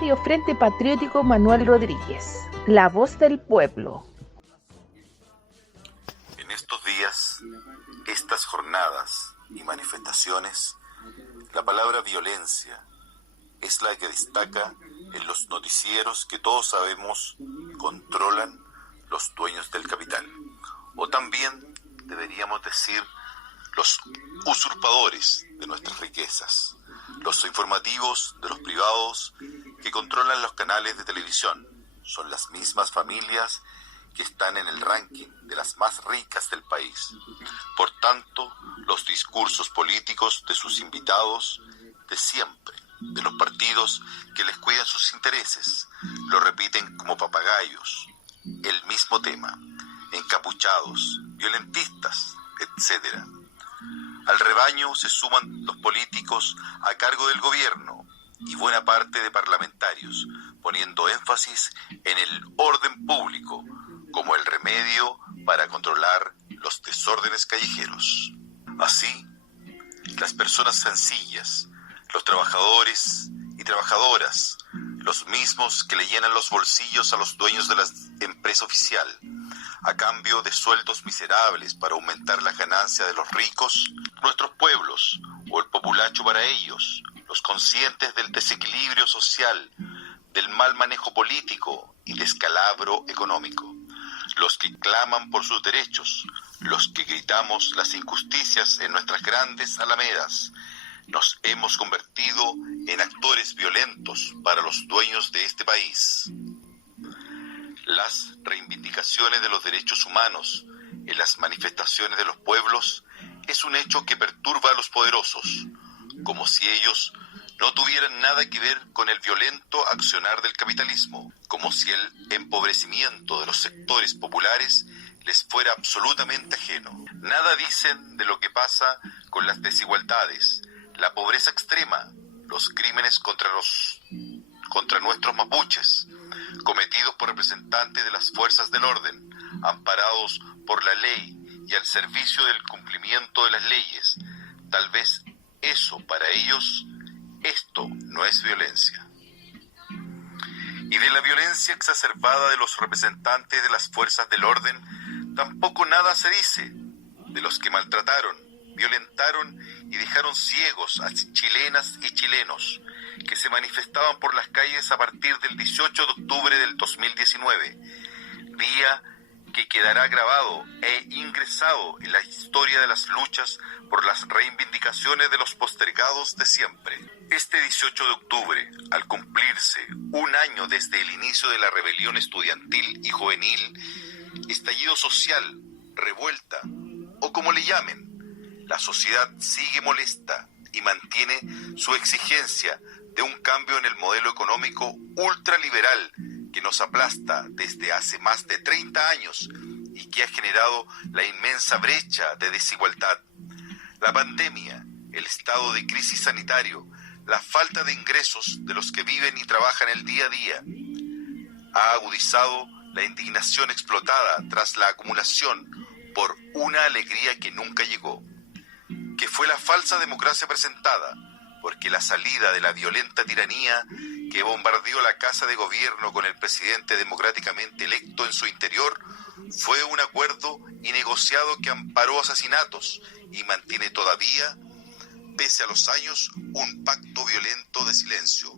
Radio Frente Patriótico Manuel Rodríguez, la voz del pueblo. En estos días, estas jornadas y manifestaciones, la palabra violencia es la que destaca en los noticieros que todos sabemos controlan los dueños del capital, o también deberíamos decir los usurpadores de nuestras riquezas, los informativos de los privados que controlan los canales de televisión. Son las mismas familias que están en el ranking de las más ricas del país. Por tanto, los discursos políticos de sus invitados de siempre, de los partidos que les cuidan sus intereses, lo repiten como papagayos, el mismo tema, encapuchados, violentistas, etc. Al rebaño se suman los políticos a cargo del gobierno y buena parte de parlamentarios, poniendo énfasis en el orden público como el remedio para controlar los desórdenes callejeros. Así, las personas sencillas, los trabajadores y trabajadoras, los mismos que le llenan los bolsillos a los dueños de la empresa oficial, a cambio de sueldos miserables para aumentar la ganancia de los ricos, nuestros pueblos, o el populacho para ellos, los conscientes del desequilibrio social, del mal manejo político y descalabro económico, los que claman por sus derechos, los que gritamos las injusticias en nuestras grandes alamedas, nos hemos convertido en actores violentos para los dueños de este país. Las reivindicaciones de los derechos humanos en las manifestaciones de los pueblos es un hecho que perturba a los poderosos, como si ellos no tuvieran nada que ver con el violento accionar del capitalismo, como si el empobrecimiento de los sectores populares les fuera absolutamente ajeno. Nada dicen de lo que pasa con las desigualdades, la pobreza extrema, los crímenes contra nuestros mapuches, cometidos por representantes de las fuerzas del orden, amparados por la ley y al servicio del cumplimiento de las leyes. Tal vez eso para ellos, esto no es violencia. Y de la violencia exacerbada de los representantes de las fuerzas del orden, tampoco nada se dice de los que maltrataron, violentaron y dejaron ciegos a chilenas y chilenos que se manifestaban por las calles a partir del 18 de octubre del 2019, día que quedará grabado e ingresado en la historia de las luchas por las reivindicaciones de los postergados de siempre. Este 18 de octubre, al cumplirse un año desde el inicio de la rebelión estudiantil y juvenil, estallido social, revuelta, o como le llamen, la sociedad sigue molesta y mantiene su exigencia de un cambio en el modelo económico ultraliberal que nos aplasta desde hace más de 30 años y que ha generado la inmensa brecha de desigualdad. La pandemia, el estado de crisis sanitario, la falta de ingresos de los que viven y trabajan el día a día, ha agudizado la indignación explotada tras la acumulación por una alegría que nunca llegó, que fue la falsa democracia presentada, porque la salida de la violenta tiranía que bombardeó la casa de gobierno con el presidente democráticamente electo en su interior fue un acuerdo y negociado que amparó asesinatos y mantiene todavía, pese a los años, un pacto violento de silencio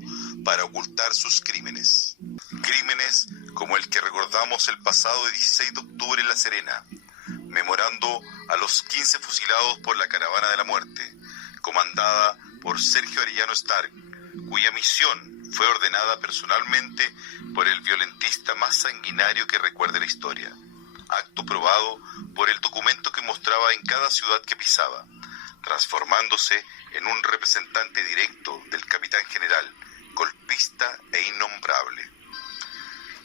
para ocultar sus crímenes. Crímenes como el que recordamos el pasado 16 de octubre en La Serena, memorando a los 15 fusilados por la Caravana de la Muerte, comandada por Sergio Arellano Stark, cuya misión fue ordenada personalmente por el violentista más sanguinario que recuerde la historia, acto probado por el documento que mostraba en cada ciudad que pisaba, transformándose en un representante directo del capitán general, golpista e innombrable.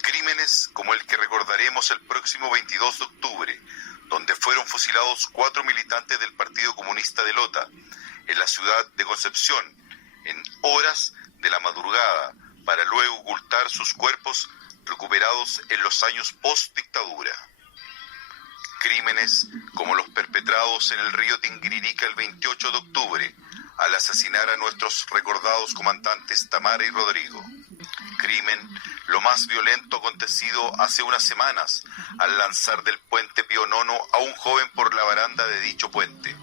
Crímenes como el que recordaremos el próximo 22 de octubre, donde fueron fusilados 4 militantes del Partido Comunista de Lota, en la ciudad de Concepción, en horas de la madrugada, para luego ocultar sus cuerpos recuperados en los años post-dictadura. Crímenes como los perpetrados en el río Tinguiririca el 28 de octubre, al asesinar a nuestros recordados comandantes Tamara y Rodrigo. crimen, lo más violento acontecido hace unas semanas al lanzar del puente Pío IX a un joven por la baranda de dicho puente.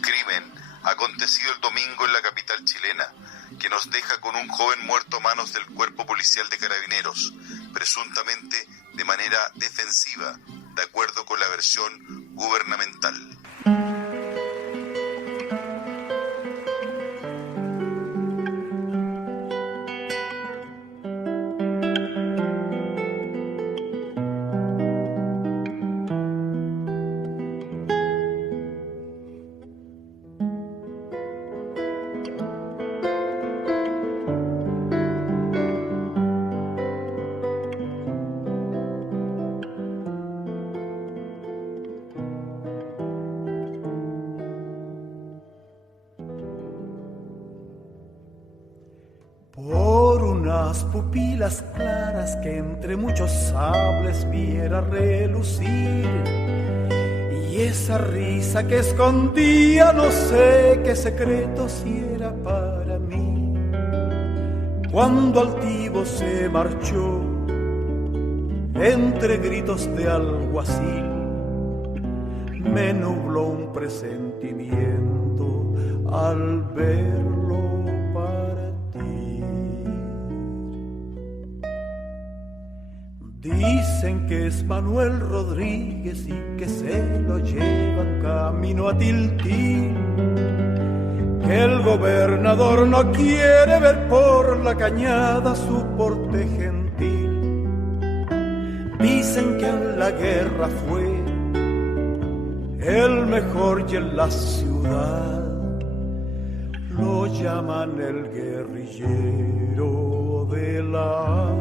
Crimen acontecido el domingo en la capital chilena, que nos deja con un joven muerto a manos del Cuerpo Policial de Carabineros, presuntamente de manera defensiva, de acuerdo con la versión gubernamental. Por unas pupilas claras que entre muchos sables viera relucir, y esa risa que escondía no sé qué secreto si era para mí. Cuando altivo se marchó, entre gritos de alguacil, me nubló un presentimiento al verlo partir. Dicen que es Manuel Rodríguez y que se lo llevan camino a Tiltil, que el gobernador no quiere ver por la cañada su porte gentil. Dicen que en la guerra fue el mejor y en la ciudad lo llaman el guerrillero de la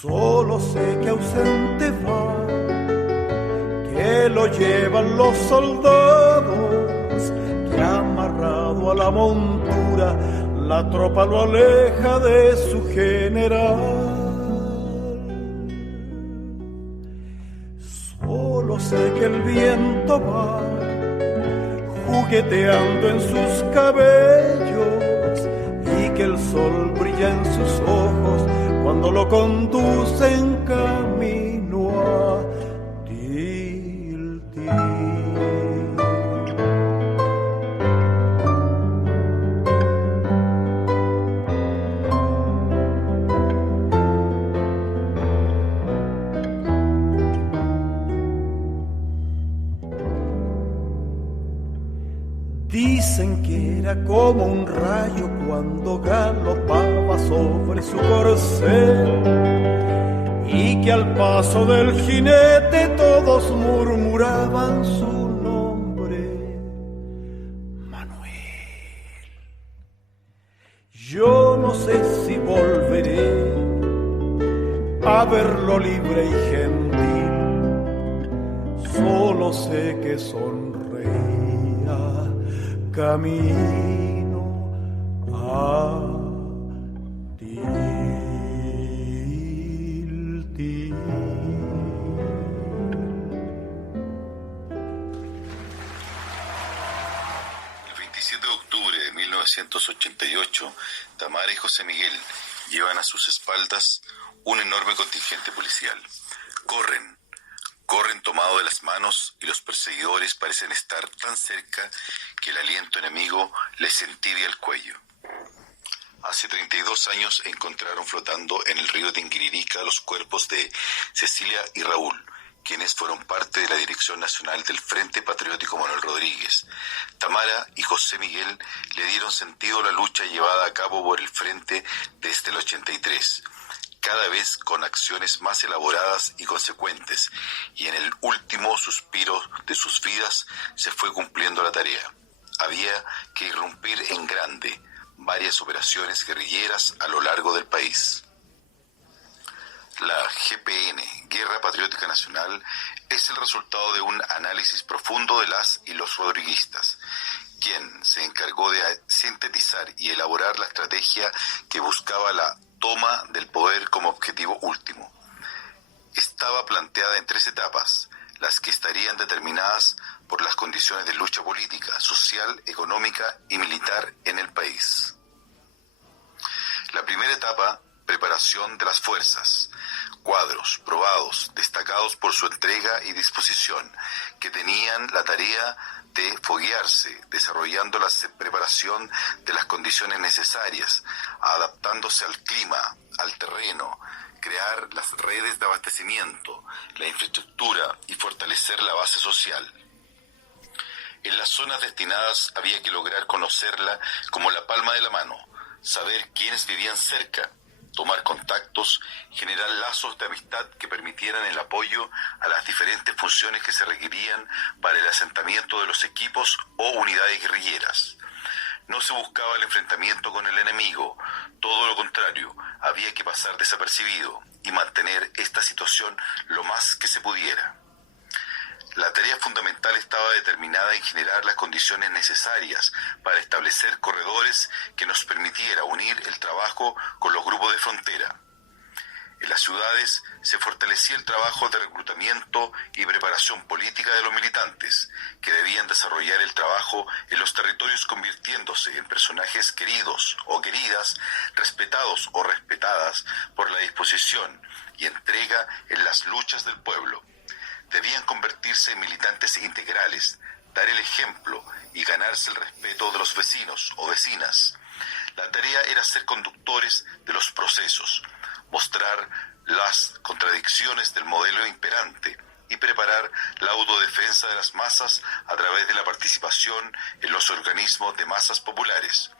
Solo sé que ausente va, que lo llevan los soldados, que amarrado a la montura la tropa lo aleja de su general. Solo sé que el viento va jugueteando en sus cabellos y que el sol brilla en sus ojos cuando lo conduce en camino a Tiltil. Dicen que era como un rayo cuando galopaba sobre su corcel y que al paso del jinete todos murmuraban su nombre, Manuel. Yo no sé si volveré a verlo libre y gentil, solo sé que sonreía camino a Tiltil. El 27 de octubre de 1988, Tamara y José Miguel llevan a sus espaldas un enorme contingente policial. Corren tomado de las manos y los perseguidores parecen estar tan cerca que el aliento enemigo les entibia el cuello. Hace 32 años encontraron flotando en el río Tinguiririca los cuerpos de Cecilia y Raúl, quienes fueron parte de la Dirección Nacional del Frente Patriótico Manuel Rodríguez. Tamara y José Miguel le dieron sentido a la lucha llevada a cabo por el Frente desde el 83, cada vez con acciones más elaboradas y consecuentes, y en el último suspiro de sus vidas se fue cumpliendo la tarea. Había que irrumpir en grande varias operaciones guerrilleras a lo largo del país. La GPN, Guerra Patriótica Nacional, es el resultado de un análisis profundo de las y los rodriguistas, quien se encargó de sintetizar y elaborar la estrategia que buscaba la toma del poder como objetivo último. Estaba planteada en 3 etapas, las que estarían determinadas por las condiciones de lucha política, social, económica y militar en el país. La primera etapa, preparación de las fuerzas, cuadros probados, destacados por su entrega y disposición, que tenían la tarea de foguearse, desarrollando la preparación de las condiciones necesarias, adaptándose al clima, al terreno, crear las redes de abastecimiento, la infraestructura y fortalecer la base social. En las zonas destinadas había que lograr conocerla como la palma de la mano, saber quiénes vivían cerca, tomar contactos, generar lazos de amistad que permitieran el apoyo a las diferentes funciones que se requerían para el asentamiento de los equipos o unidades guerrilleras. No se buscaba el enfrentamiento con el enemigo, todo lo contrario, había que pasar desapercibido y mantener esta situación lo más que se pudiera. La tarea fundamental estaba determinada en generar las condiciones necesarias para establecer corredores que nos permitiera unir el trabajo con los grupos de frontera. En las ciudades se fortalecía el trabajo de reclutamiento y preparación política de los militantes, que debían desarrollar el trabajo en los territorios convirtiéndose en personajes queridos o queridas, respetados o respetadas por la disposición y entrega en las luchas del pueblo. Debían convertirse en militantes integrales, dar el ejemplo y ganarse el respeto de los vecinos o vecinas. La tarea era ser conductores de los procesos, mostrar las contradicciones del modelo imperante y preparar la autodefensa de las masas a través de la participación en los organismos de masas populares,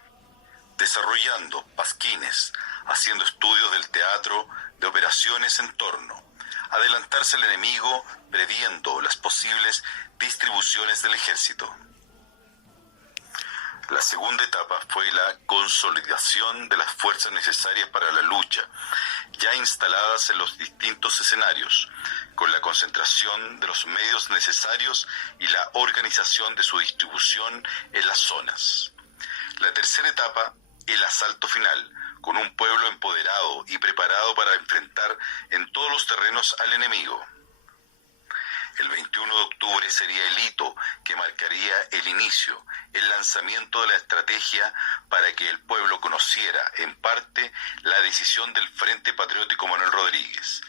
desarrollando pasquines, haciendo estudios del teatro, de operaciones en torno, adelantarse al enemigo previendo las posibles distribuciones del ejército. La segunda etapa fue la consolidación de las fuerzas necesarias para la lucha, ya instaladas en los distintos escenarios, con la concentración de los medios necesarios y la organización de su distribución en las zonas. La tercera etapa, el asalto final, con un pueblo empoderado y preparado para enfrentar en todos los terrenos al enemigo. El 21 de octubre sería el hito que marcaría el inicio, el lanzamiento de la estrategia para que el pueblo conociera, en parte, la decisión del Frente Patriótico Manuel Rodríguez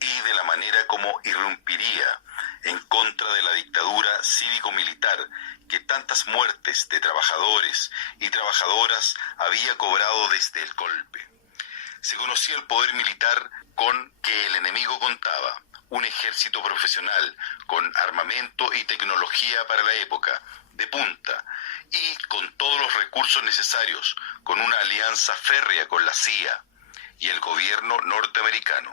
y de la manera como irrumpiría en contra de la dictadura cívico-militar que tantas muertes de trabajadores y trabajadoras había cobrado desde el golpe. Se conocía el poder militar con que el enemigo contaba, un ejército profesional con armamento y tecnología para la época, de punta, y con todos los recursos necesarios, con una alianza férrea con la CIA y el gobierno norteamericano.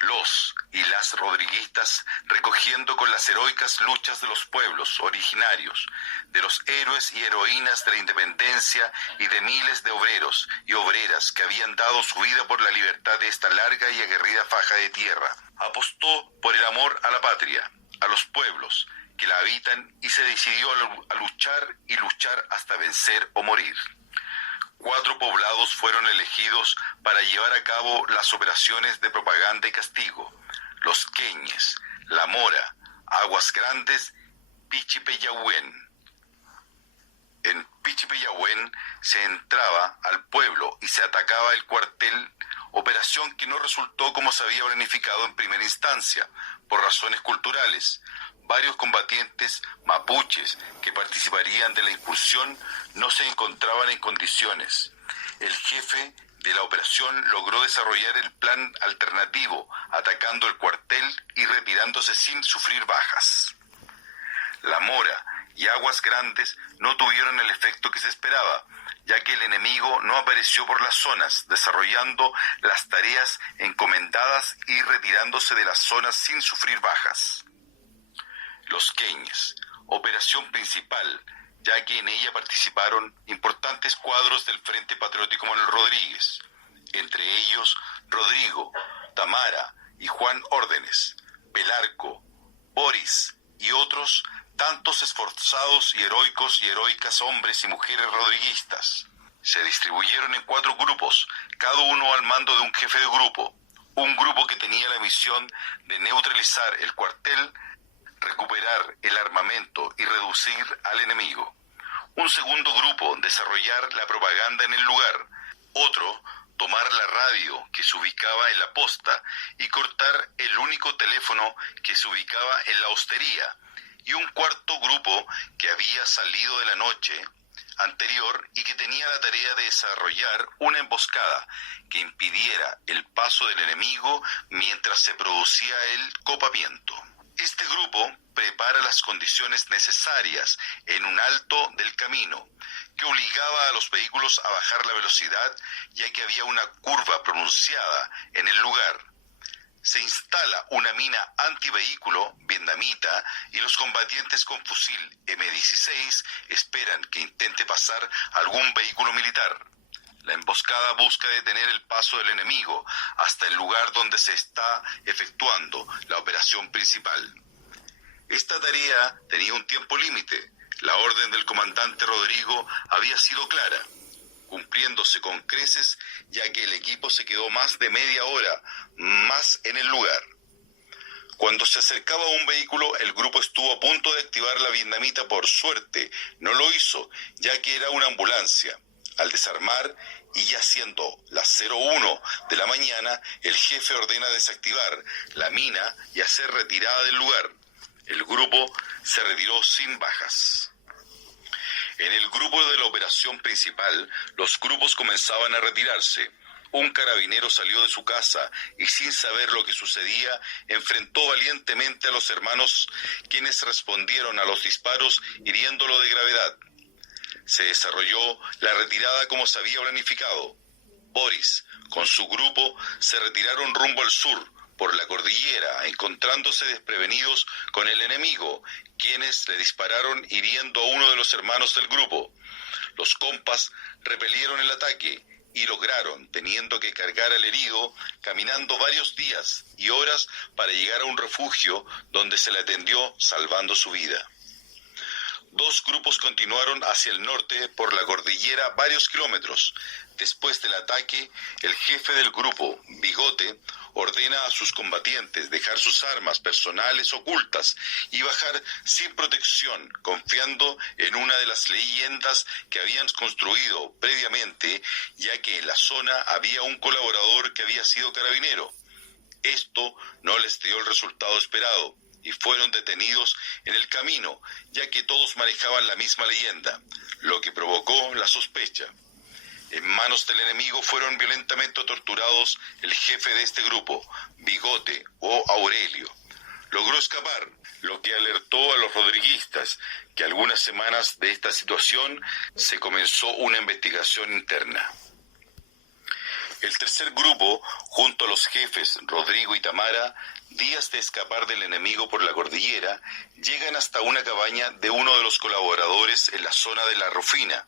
Los y las rodriguistas recogiendo con las heroicas luchas de los pueblos originarios, de los héroes y heroínas de la independencia y de miles de obreros y obreras que habían dado su vida por la libertad de esta larga y aguerrida faja de tierra. Apostó por el amor a la patria, a los pueblos que la habitan y se decidió a luchar y luchar hasta vencer o morir. 4 poblados fueron elegidos para llevar a cabo las operaciones de propaganda y castigo: Los Queñes, La Mora, Aguas Grandes, Pichipeyahuen. En Pichipeyahuen se entraba al pueblo y se atacaba el cuartel, operación que no resultó como se había planificado en primera instancia, por razones culturales. Varios combatientes mapuches que participarían de la incursión no se encontraban en condiciones. El jefe de la operación logró desarrollar el plan alternativo, atacando el cuartel y retirándose sin sufrir bajas. La Mora y Aguas Grandes no tuvieron el efecto que se esperaba, ya que el enemigo no apareció por las zonas, desarrollando las tareas encomendadas y retirándose de las zonas sin sufrir bajas. Los Queñes, operación principal, ya que en ella participaron importantes cuadros del Frente Patriótico Manuel Rodríguez, entre ellos Rodrigo, Tamara y Juan Órdenes, Pelarco, Boris y otros tantos esforzados y heroicos y heroicas hombres y mujeres rodriguistas. Se distribuyeron en 4 grupos, cada uno al mando de un jefe de grupo. Un grupo que tenía la misión de neutralizar el cuartel, recuperar el armamento y reducir al enemigo. Un segundo grupo, desarrollar la propaganda en el lugar. Otro, tomar la radio que se ubicaba en la posta y cortar el único teléfono que se ubicaba en la hostería. Y un cuarto grupo que había salido de la noche anterior y que tenía la tarea de desarrollar una emboscada que impidiera el paso del enemigo mientras se producía el copamiento. Este grupo prepara las condiciones necesarias en un alto del camino, que obligaba a los vehículos a bajar la velocidad, ya que había una curva pronunciada en el lugar. Se instala una mina antivehículo vietnamita y los combatientes con fusil M16 esperan que intente pasar algún vehículo militar. La emboscada busca detener el paso del enemigo hasta el lugar donde se está efectuando la operación principal. Esta tarea tenía un tiempo límite. La orden del comandante Rodrigo había sido clara, cumpliéndose con creces, ya que el equipo se quedó más de media hora más en el lugar. Cuando se acercaba a un vehículo, el grupo estuvo a punto de activar la vietnamita. Por suerte, no lo hizo, ya que era una ambulancia. Al desarmar, y ya siendo las 01 de la mañana, el jefe ordena desactivar la mina y hacer retirada del lugar. El grupo se retiró sin bajas. En el grupo de la operación principal, los grupos comenzaban a retirarse. Un carabinero salió de su casa y, sin saber lo que sucedía, enfrentó valientemente a los hermanos, quienes respondieron a los disparos hiriéndolo de gravedad. Se desarrolló la retirada como se había planificado. Boris, con su grupo, se retiraron rumbo al sur, por la cordillera, encontrándose desprevenidos con el enemigo, quienes le dispararon hiriendo a uno de los hermanos del grupo. Los compas repelieron el ataque y lograron, teniendo que cargar al herido, caminando varios días y horas para llegar a un refugio donde se le atendió salvando su vida. Dos grupos continuaron hacia el norte por la cordillera varios kilómetros. Después del ataque, el jefe del grupo, Bigote, ordena a sus combatientes dejar sus armas personales ocultas y bajar sin protección, confiando en una de las leyendas que habían construido previamente, ya que en la zona había un colaborador que había sido carabinero. Esto no les dio el resultado esperado y fueron detenidos en el camino, ya que todos manejaban la misma leyenda, lo que provocó la sospecha. En manos del enemigo fueron violentamente torturados el jefe de este grupo, Bigote o Aurelio. Logró escapar, lo que alertó a los rodriguistas que algunas semanas de esta situación se comenzó una investigación interna. El tercer grupo, junto a los jefes Rodrigo y Tamara, días de escapar del enemigo por la cordillera, llegan hasta una cabaña de uno de los colaboradores en la zona de La Rufina,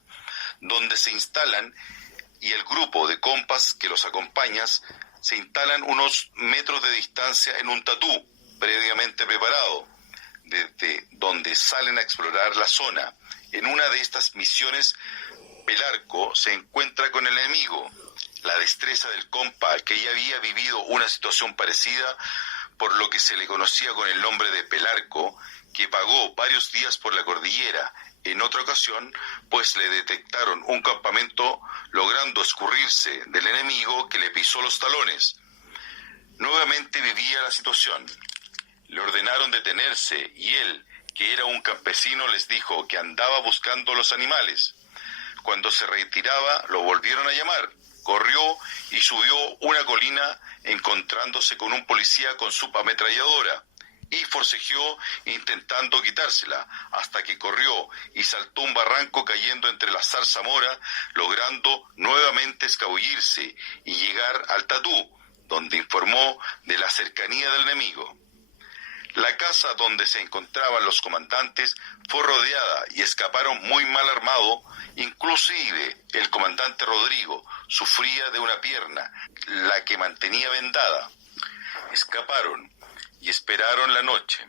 donde se instalan, y el grupo de compas que los acompañas se instalan unos metros de distancia en un tatú previamente preparado, desde donde salen a explorar la zona. En una de estas misiones, Pelarco se encuentra con el enemigo. La destreza del compa, que ya había vivido una situación parecida, por lo que se le conocía con el nombre de Pelarco, que pagó varios días por la cordillera. En otra ocasión, pues le detectaron un campamento, logrando escurrirse del enemigo que le pisó los talones. Nuevamente vivía la situación. Le ordenaron detenerse y él, que era un campesino, les dijo que andaba buscando los animales. Cuando se retiraba, lo volvieron a llamar. Corrió y subió una colina, encontrándose con un policía con su ametralladora, y forcejeó intentando quitársela, hasta que corrió y saltó un barranco cayendo entre la zarzamora, logrando nuevamente escabullirse y llegar al tatú, donde informó de la cercanía del enemigo. La casa donde se encontraban los comandantes fue rodeada y escaparon muy mal armados. Inclusive el comandante Rodrigo sufría de una pierna, la que mantenía vendada. Escaparon y esperaron la noche.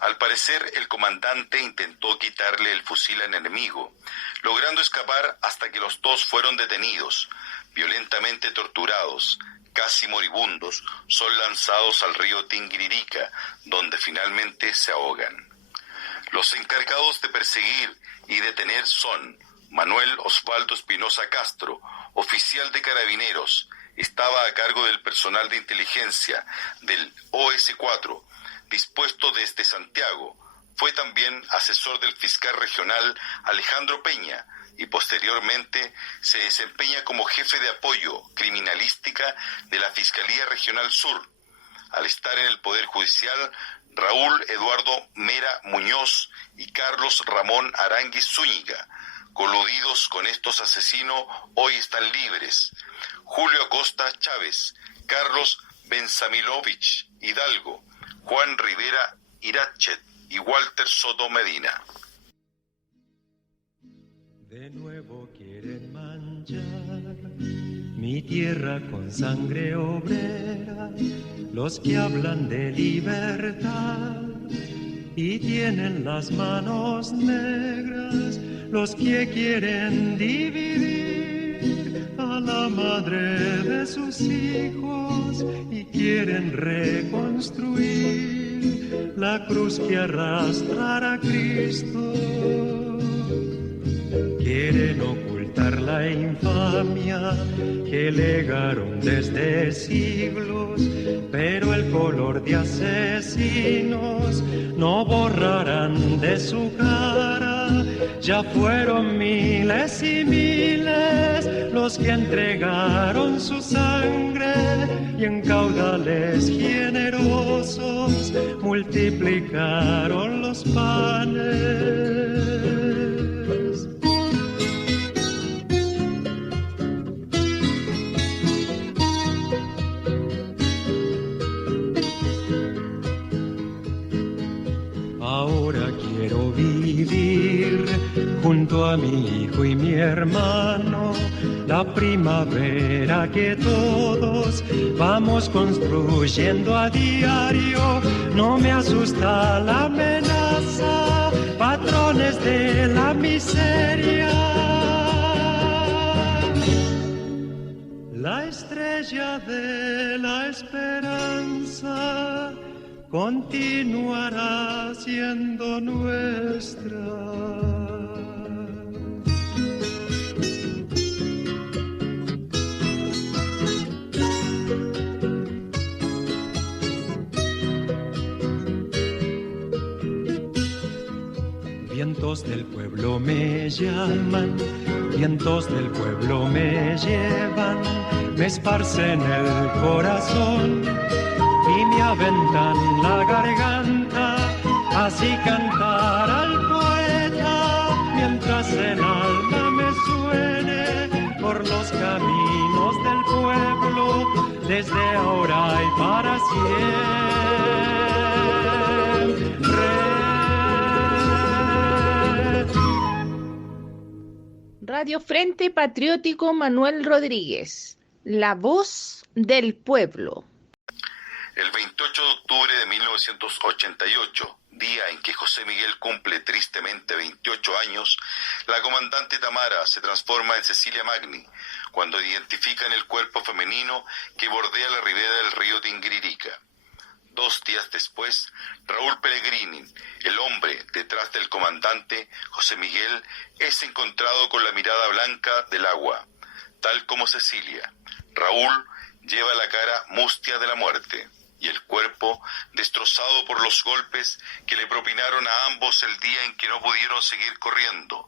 Al parecer, el comandante intentó quitarle el fusil al enemigo, logrando escapar hasta que los dos fueron detenidos, violentamente torturados, casi moribundos, son lanzados al río Tinguiririca, donde finalmente se ahogan. Los encargados de perseguir y detener son Manuel Osvaldo Espinosa Castro, oficial de Carabineros, estaba a cargo del personal de inteligencia del OS4, dispuesto desde Santiago. Fue también asesor del fiscal regional Alejandro Peña y posteriormente se desempeña como jefe de apoyo criminalística de la Fiscalía Regional Sur. Al estar en el Poder Judicial, Raúl Eduardo Mera Muñoz y Carlos Ramón Aránguiz Zúñiga, coludidos con estos asesinos, hoy están libres. Julio Acosta Chávez, Carlos Benzamilovich Hidalgo, Juan Rivera Irachet y Walter Soto Medina. De nuevo quieren manchar mi tierra con sangre obrera, los que hablan de libertad y tienen las manos negras, los que quieren dividir a la madre de sus hijos y quieren reconstruir la cruz que arrastrará a Cristo. Quieren ocultar la infamia que legaron desde siglos, pero el color de asesinos no borrarán de su cara. Ya fueron miles y miles los que entregaron su sangre y en caudales generosos multiplicaron los panes. Ahora quiero vivir junto a mi hijo y mi hermano la primavera que todos vamos construyendo a diario. No me asusta la amenaza, patrones de la miseria. La estrella de la esperanza continuará siendo nuestra. Vientos del pueblo me llaman, vientos del pueblo me llevan, me esparcen el corazón y me aventan la garganta, así cantar al poeta, mientras el alma me suene por los caminos del pueblo, desde ahora y para siempre. Radio Frente Patriótico Manuel Rodríguez, la voz del pueblo. El 28 de octubre de 1988, día en que José Miguel cumple tristemente 28 años, la comandante Tamara se transforma en Cecilia Magni, cuando identifican el cuerpo femenino que bordea la ribera del río Tinguiririca. 2 días después, Raúl Pellegrini, el hombre detrás del comandante José Miguel, es encontrado con la mirada blanca del agua, tal como Cecilia. Raúl lleva la cara mustia de la muerte y el cuerpo destrozado por los golpes que le propinaron a ambos el día en que no pudieron seguir corriendo,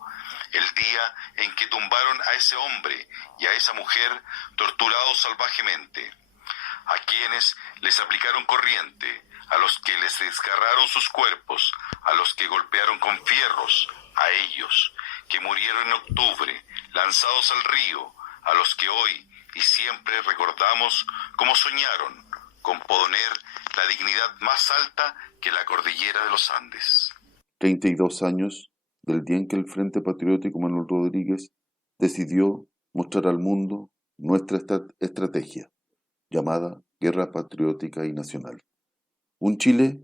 el día en que tumbaron a ese hombre y a esa mujer torturados salvajemente, a quienes les aplicaron corriente, a los que les desgarraron sus cuerpos, a los que golpearon con fierros, a ellos, que murieron en octubre, lanzados al río, a los que hoy y siempre recordamos como soñaron con poner la dignidad más alta que la cordillera de los Andes. 32 años del día en que el Frente Patriótico Manuel Rodríguez decidió mostrar al mundo nuestra estrategia, llamada Guerra Patriótica y Nacional. Un Chile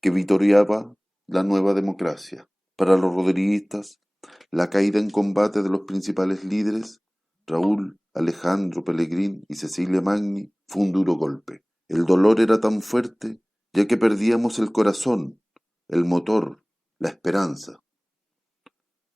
que vitoreaba la nueva democracia. Para los rodriguistas, la caída en combate de los principales líderes, Raúl, Alejandro Pellegrini y Cecilia Magni, fue un duro golpe. El dolor era tan fuerte, ya que perdíamos el corazón, el motor, la esperanza.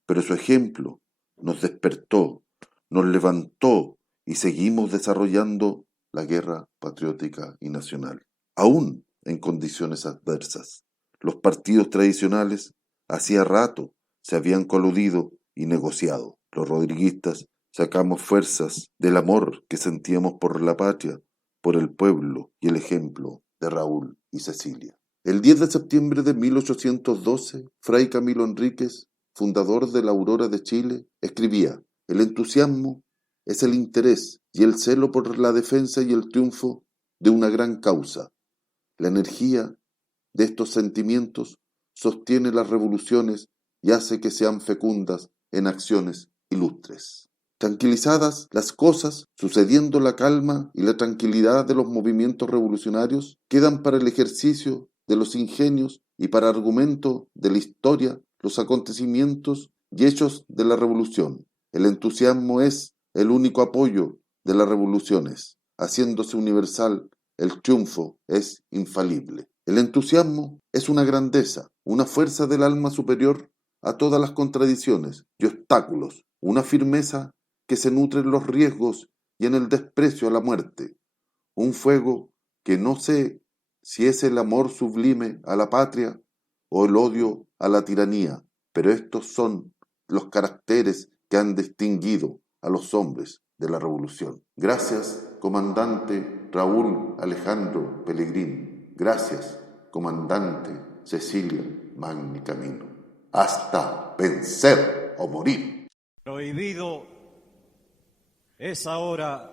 Pero su ejemplo nos despertó, nos levantó y seguimos desarrollando la guerra patriótica y nacional, aún en condiciones adversas. Los partidos tradicionales hacía rato se habían coludido y negociado. Los rodriguistas sacamos fuerzas del amor que sentíamos por la patria, por el pueblo y el ejemplo de Raúl y Cecilia. El 10 de septiembre de 1812, Fray Camilo Enríquez, fundador de la Aurora de Chile, escribía: «El entusiasmo es el interés y el celo por la defensa y el triunfo de una gran causa. La energía de estos sentimientos sostiene las revoluciones y hace que sean fecundas en acciones ilustres». Tranquilizadas las cosas, sucediendo la calma y la tranquilidad de los movimientos revolucionarios, quedan para el ejercicio de los ingenios y para argumento de la historia los acontecimientos y hechos de la revolución. El entusiasmo es el único apoyo de las revoluciones. Haciéndose universal, el triunfo es infalible. El entusiasmo es una grandeza, una fuerza del alma superior a todas las contradicciones y obstáculos, una firmeza que se nutre en los riesgos y en el desprecio a la muerte, un fuego que no sé si es el amor sublime a la patria o el odio a la tiranía, pero estos son los caracteres que han distinguido a los hombres de la revolución. Gracias, comandante Raúl Alejandro Pellegrini. Gracias, comandante Cecilia Magni Camino. Hasta vencer o morir. Prohibido es ahora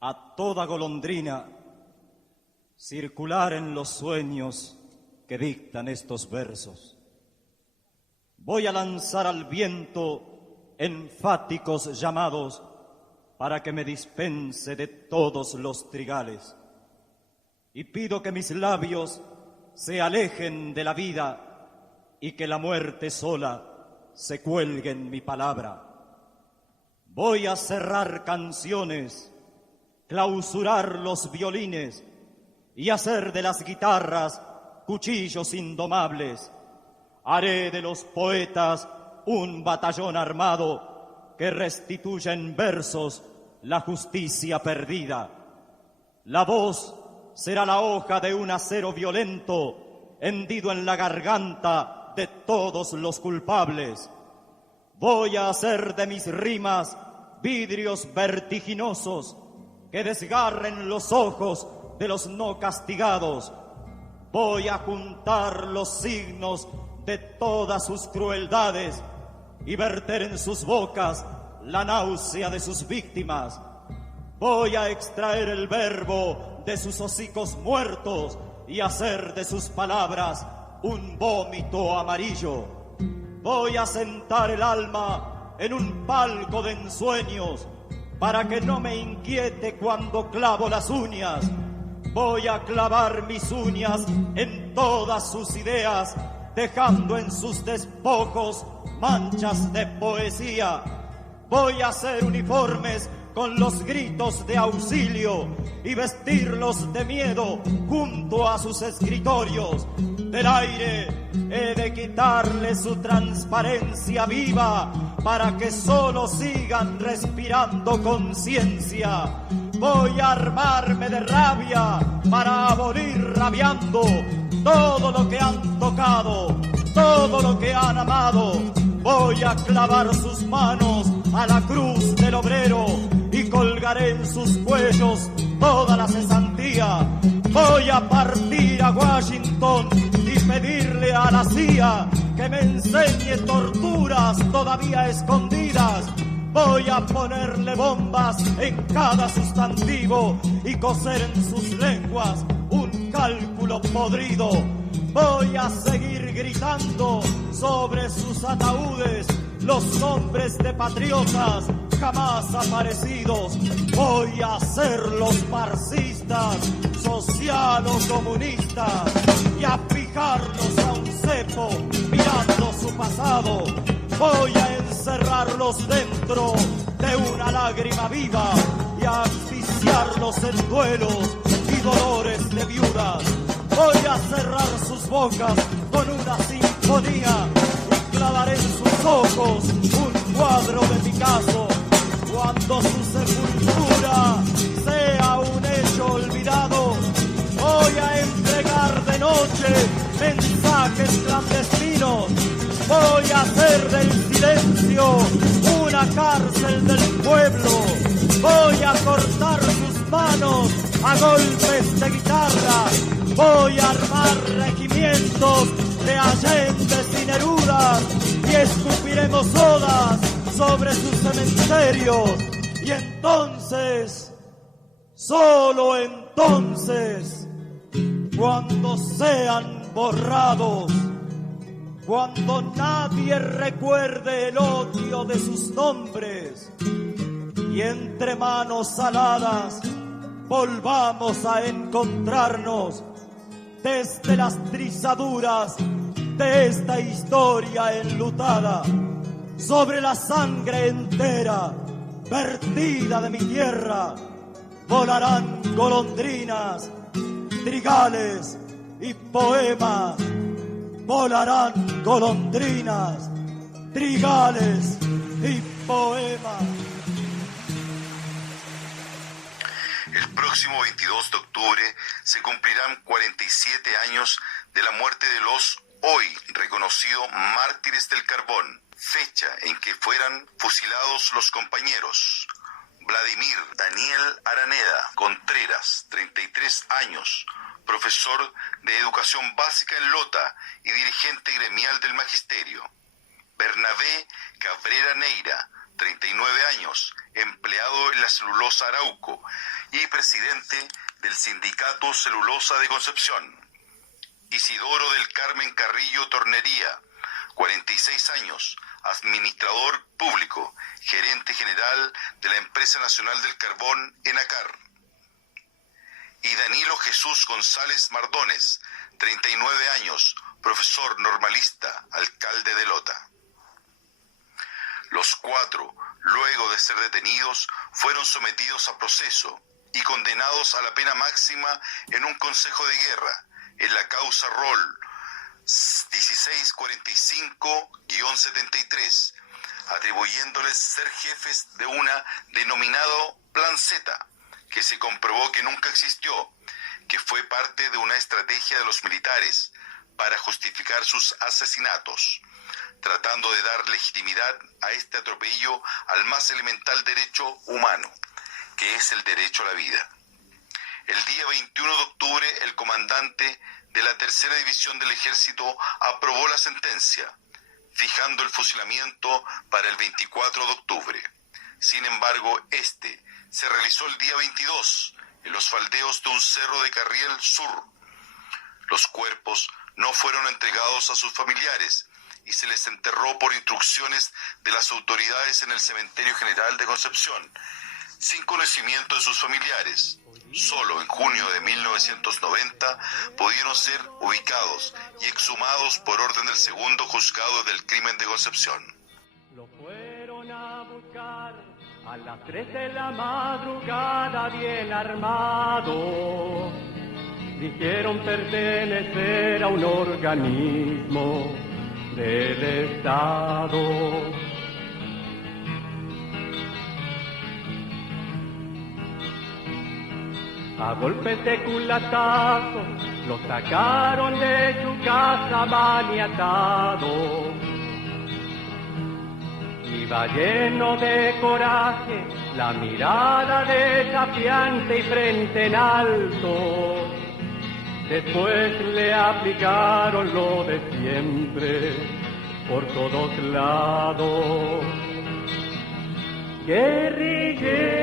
a toda golondrina circular en los sueños que dictan estos versos. Voy a lanzar al viento enfáticos llamados para que me dispense de todos los trigales. Y pido que mis labios se alejen de la vida y que la muerte sola se cuelgue en mi palabra. Voy a cerrar canciones, clausurar los violines y hacer de las guitarras cuchillos indomables. Haré de los poetas un batallón armado que restituya en versos la justicia perdida. La voz será la hoja de un acero violento hendido en la garganta de todos los culpables. Voy a hacer de mis rimas vidrios vertiginosos que desgarren los ojos de los no castigados. Voy a juntar los signos de todas sus crueldades y verter en sus bocas la náusea de sus víctimas. Voy a extraer el verbo de sus hocicos muertos y hacer de sus palabras un vómito amarillo. Voy a sentar el alma en un palco de ensueños para que no me inquiete cuando clavo las uñas. Voy a clavar mis uñas en todas sus ideas, dejando en sus despojos manchas de poesía. Voy a hacer uniformes con los gritos de auxilio y vestirlos de miedo junto a sus escritorios. Del aire he de quitarle su transparencia viva para que solo sigan respirando conciencia. Voy a armarme de rabia para abolir rabiando todo lo que han tocado, todo lo que han amado. Voy a clavar sus manos a la cruz del obrero y colgaré en sus cuellos toda la cesantía. Voy a partir a Washington y pedirle a la CIA que me enseñe torturas todavía escondidas. Voy a ponerle bombas en cada sustantivo y coser en sus lenguas un cálculo podrido. Voy a seguir gritando sobre sus ataúdes los nombres de patriotas jamás aparecidos. Voy a hacerlos marxistas, socialo-comunistas y a fijarlos a un cepo mirando su pasado. Voy a encerrarlos dentro de una lágrima viva y a asfixiarlos en duelos y dolores de viudas. Voy a cerrar sus bocas con una cinta sinfonía y clavaré en sus ojos un cuadro de Picasso. Cuando su sepultura sea un hecho olvidado, voy a entregar de noche mensajes clandestinos. Voy a hacer del silencio una cárcel del pueblo. Voy a cortar sus manos a golpes de guitarra. Voy a armar regimientos de Allende y Nerudas y escupiremos odas sobre sus cementerios. Y entonces, solo entonces, cuando sean borrados, cuando nadie recuerde el odio de sus nombres, y entre manos aladas volvamos a encontrarnos desde las trizaduras de esta historia enlutada, sobre la sangre entera vertida de mi tierra, volarán golondrinas, trigales y poemas. Volarán golondrinas, trigales y poemas. El próximo 22 de octubre se cumplirán 47 años de la muerte de los hoy reconocidos mártires del carbón, fecha en que fueran fusilados los compañeros Vladimir Daniel Araneda Contreras, 33 años, profesor de educación básica en Lota y dirigente gremial del magisterio; Bernabé Cabrera Neira, 39 años, empleado en la celulosa Arauco y presidente del sindicato Celulosa de Concepción; Isidoro del Carmen Carrillo Tornería, 46 años, administrador público, gerente general de la Empresa Nacional del Carbón, ENACAR; y Danilo Jesús González Mardones, 39 años, profesor normalista, alcalde de Lota. Los cuatro, luego de ser detenidos, fueron sometidos a proceso y condenados a la pena máxima en un consejo de guerra, en la causa Rol 1645-73, atribuyéndoles ser jefes de una denominado Plan Z, que se comprobó que nunca existió, que fue parte de una estrategia de los militares para justificar sus asesinatos, tratando de dar legitimidad a este atropello al más elemental derecho humano, que es el derecho a la vida. El día 21 de octubre, el comandante de la Tercera División del Ejército aprobó la sentencia, fijando el fusilamiento para el 24 de octubre. Sin embargo, este se realizó el día 22 en los faldeos de un cerro de Carriel Sur. Los cuerpos no fueron entregados a sus familiares y se les enterró por instrucciones de las autoridades en el Cementerio General de Concepción, sin conocimiento de sus familiares. Solo en junio de 1990 pudieron ser ubicados y exhumados por orden del segundo juzgado del crimen de Concepción. Lo fueron a buscar a las 3 de la madrugada bien armado. Dijeron pertenecer a un organismo del Estado. A golpes de culatazos lo sacaron de su casa maniatado. Iba lleno de coraje, la mirada desafiante y frente en alto. Después le aplicaron lo de siempre por todos lados. Guerrillero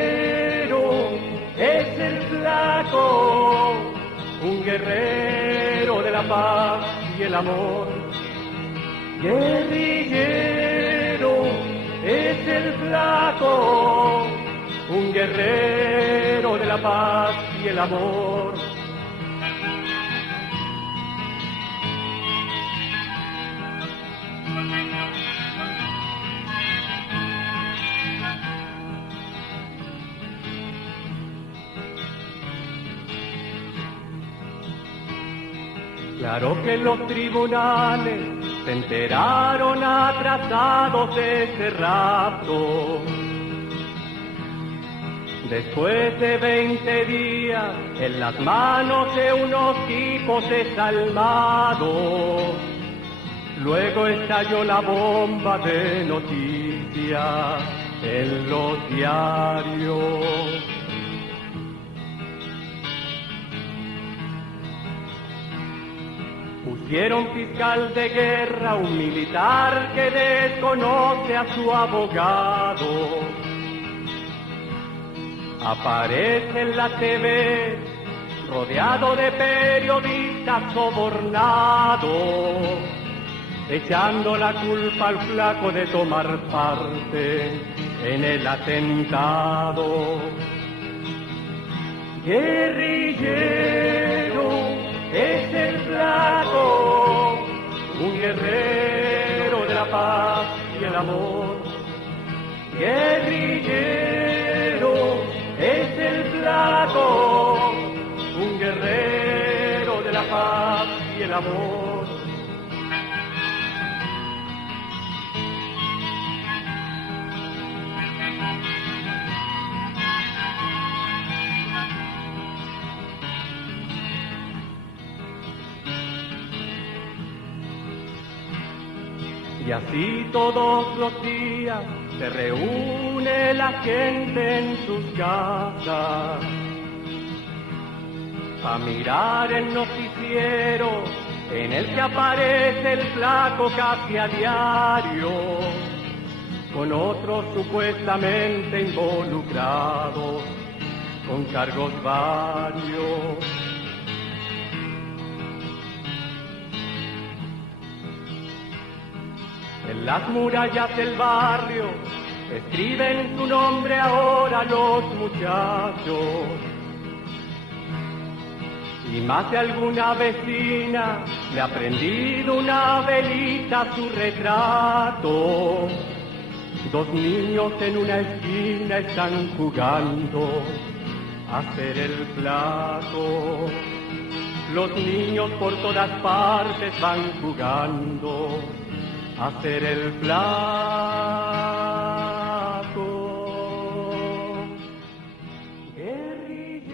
es el flaco, un guerrero de la paz y el amor. Guerrillero es el flaco, un guerrero de la paz y el amor. Claro que los tribunales se enteraron atrasados de ese rapto. Después de 20 días, en las manos de unos tipos desalmados, luego estalló la bomba de noticias en los diarios. Pusieron fiscal de guerra un militar que desconoce a su abogado. Aparece en la TV rodeado de periodistas sobornados, echando la culpa al flaco de tomar parte en el atentado. Guerrillero es el flaco, un guerrero de la paz y el amor. Guerrillero es el flaco, un guerrero de la paz y el amor. Y así todos los días se reúne la gente en sus casas a mirar el noticiero en el que aparece el flaco casi a diario, con otros supuestamente involucrados, con cargos varios. En las murallas del barrio escriben su nombre ahora los muchachos. Y más de alguna vecina le ha prendido una velita a su retrato. Dos niños en una esquina están jugando a ser el flaco. Los niños por todas partes van jugando a ser el flaco. Guerrillero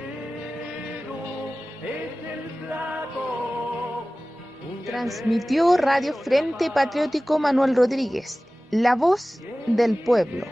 es el flaco. Transmitió Radio Frente Patriótico Manuel Rodríguez, la voz del pueblo.